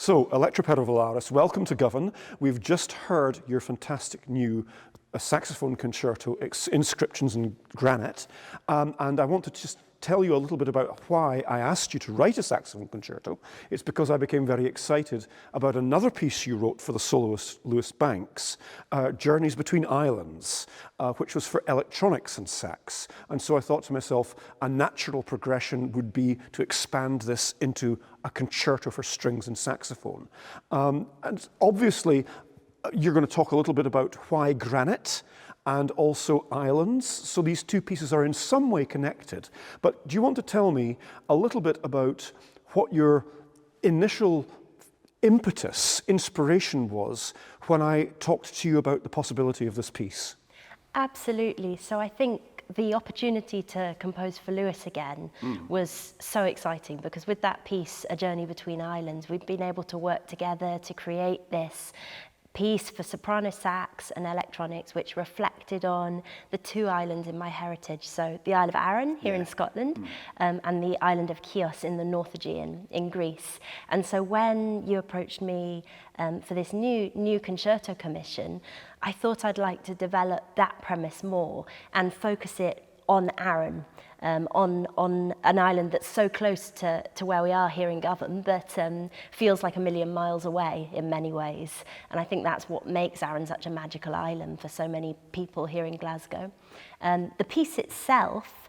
So, Electra Perivolaris, welcome to Govan. We've just heard your fantastic new saxophone concerto, Inscriptions in Granite, and I want to just tell you a little bit about why I asked you to write a saxophone concerto. It's because I became very excited about another piece you wrote for the soloist Lewis Banks, Journeys Between Islands, which was for electronics and sax. And so I thought to myself, a natural progression would be to expand this into a concerto for strings and saxophone. And obviously, you're going to talk a little bit about why Granite and also islands. So these two pieces are in some way connected. But do you want to tell me a little bit about what your initial impetus, inspiration was when I talked to you about the possibility of this piece? Absolutely. So I think the opportunity to compose for Lewis again was so exciting, because with that piece, A Journey Between Islands, we've been able to work together to create this piece for soprano sax and electronics, which reflected on the two islands in my heritage. So the Isle of Arran here in Scotland, and the island of Chios in the North Aegean in Greece. And so when you approached me for this new concerto commission, I thought I'd like to develop that premise more and focus it on Arran, on an island that's so close to where we are here in Govan, but feels like a million miles away in many ways. And I think that's what makes Arran such a magical island for so many people here in Glasgow. The piece itself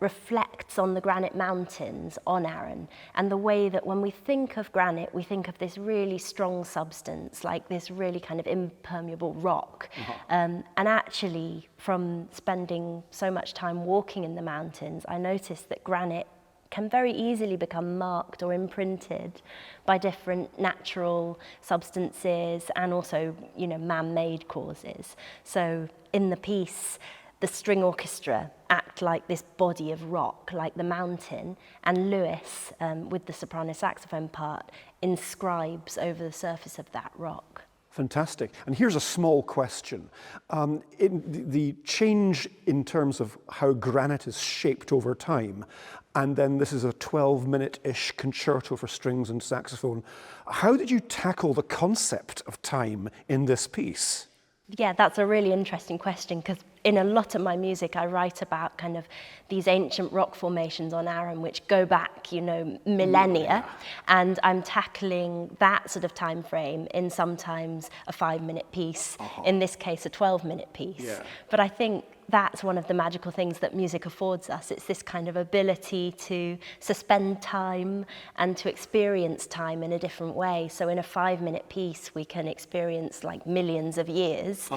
reflects on the granite mountains on Arran, and the way that when we think of granite, we think of this really strong substance, like this really kind of impermeable rock. And actually, from spending so much time walking in the mountains, I noticed that granite can very easily become marked or imprinted by different natural substances and also, man-made causes. So in the piece, the string orchestra act like this body of rock, like the mountain, and Lewis, with the soprano saxophone part, inscribes over the surface of that rock. Fantastic. And here's a small question. The change in terms of how granite is shaped over time, and then this is a 12-minute-ish concerto for strings and saxophone. How did you tackle the concept of time in this piece? Yeah, that's a really interesting question, because in a lot of my music, I write about kind of these ancient rock formations on Arran, which go back, millennia, and I'm tackling that sort of time frame in sometimes a 5-minute piece, in this case, a 12-minute piece. Yeah. But I think that's one of the magical things that music affords us. It's this kind of ability to suspend time and to experience time in a different way. So in a 5-minute piece, we can experience like millions of years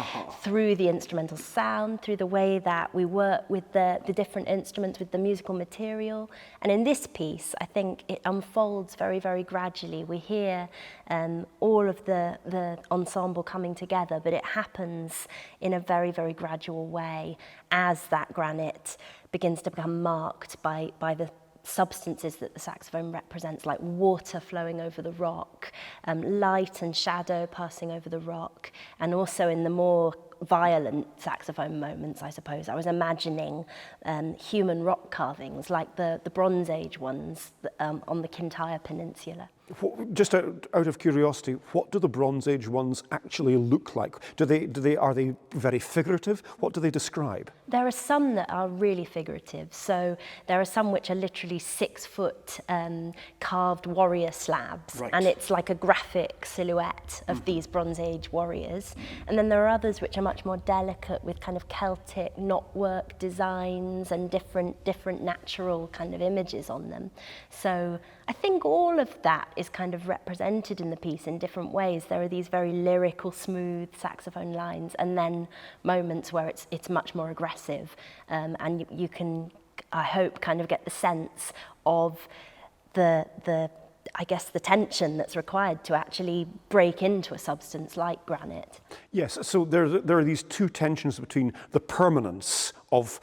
through the instrumental sound, through the way that we work with the different instruments, with the musical material. And in this piece, I think it unfolds very, very gradually. We hear all of the ensemble coming together, but it happens in a very, very gradual way as that granite begins to become marked by the substances that the saxophone represents, like water flowing over the rock, light and shadow passing over the rock, and also in the more violent saxophone moments, I suppose, I was imagining human rock carvings, like the Bronze Age ones on the Kintyre peninsula. Just out of curiosity, what do the Bronze Age ones actually look like? Are they very figurative? What do they describe? There are some that are really figurative. So there are some which are literally 6-foot carved warrior slabs. Right. And it's like a graphic silhouette of these Bronze Age warriors. And then there are others which are much more delicate, with kind of Celtic knotwork designs and different natural kind of images on them. So I think all of that is kind of represented in the piece in different ways. There are these very lyrical, smooth saxophone lines, and then moments where it's much more aggressive, and you can, I hope, kind of get the sense of the tension that's required to actually break into a substance like granite. Yes, so there are these two tensions between the permanence of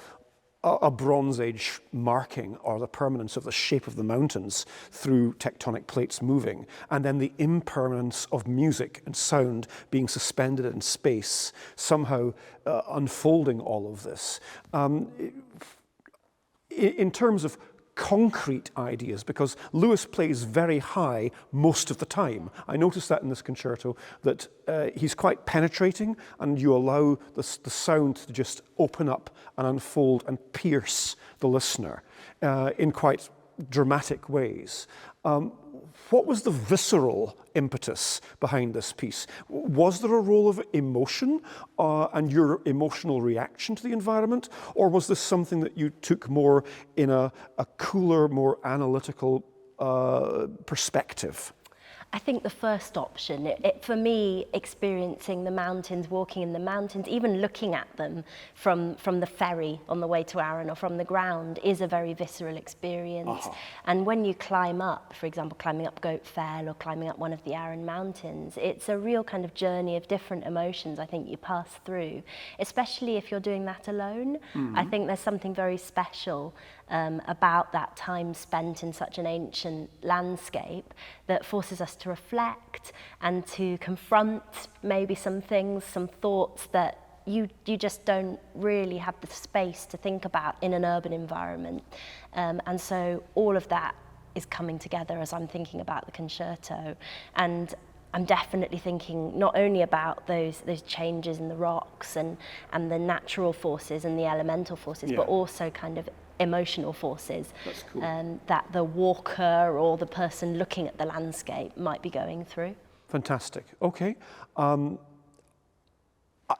a Bronze Age marking, or the permanence of the shape of the mountains through tectonic plates moving, and then the impermanence of music and sound being suspended in space, somehow unfolding all of this. In terms of concrete ideas, because Lewis plays very high most of the time. I noticed that in this concerto, that he's quite penetrating, and you allow the sound to just open up and unfold and pierce the listener in quite dramatic ways. What was the visceral impetus behind this piece? Was there a role of emotion and your emotional reaction to the environment? Or was this something that you took more in a cooler, more analytical perspective? I think the first option, for me, experiencing the mountains, walking in the mountains, even looking at them from the ferry on the way to Arran or from the ground is a very visceral experience. And when you climb up, for example, climbing up Goat Fell or climbing up one of the Arran mountains, it's a real kind of journey of different emotions I think you pass through, especially if you're doing that alone. I think there's something very special about that time spent in such an ancient landscape that forces us to reflect and to confront maybe some things, some thoughts that you just don't really have the space to think about in an urban environment. And so all of that is coming together as I'm thinking about the concerto. And I'm definitely thinking not only about those changes in the rocks and the natural forces and the elemental forces, but also kind of emotional forces. That's cool. That the walker or the person looking at the landscape might be going through. Fantastic. Okay.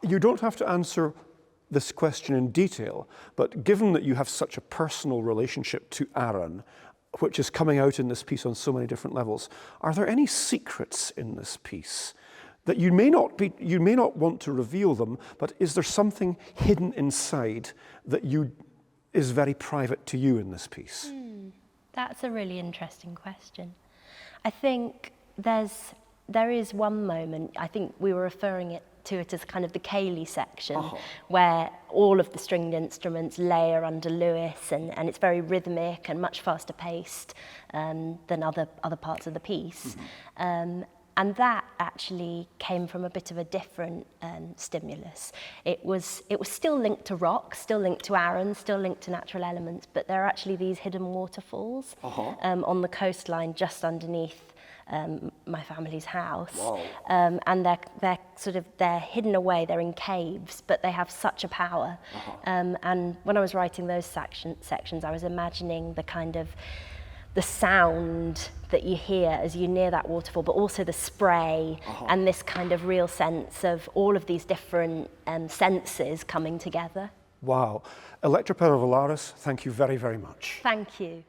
You don't have to answer this question in detail, but given that you have such a personal relationship to Arran, which is coming out in this piece on so many different levels, are there any secrets in this piece that you may not want to reveal them, but is there something hidden inside that is very private to you in this piece? That's a really interesting question. I think there is one moment, I think we were referring to it as kind of the Cayley section, where all of the stringed instruments layer under Lewis, and it's very rhythmic and much faster paced than other parts of the piece. And that actually came from a bit of a different stimulus. It was still linked to rock, still linked to Arran, still linked to natural elements, but there are actually these hidden waterfalls on the coastline just underneath my family's house. Wow. And they're hidden away, they're in caves, but they have such a power. And when I was writing those sections, I was imagining the sound that you hear as you near that waterfall, but also the spray and this kind of real sense of all of these different senses coming together. Wow. Electra Perivolaris, thank you very, very much. Thank you.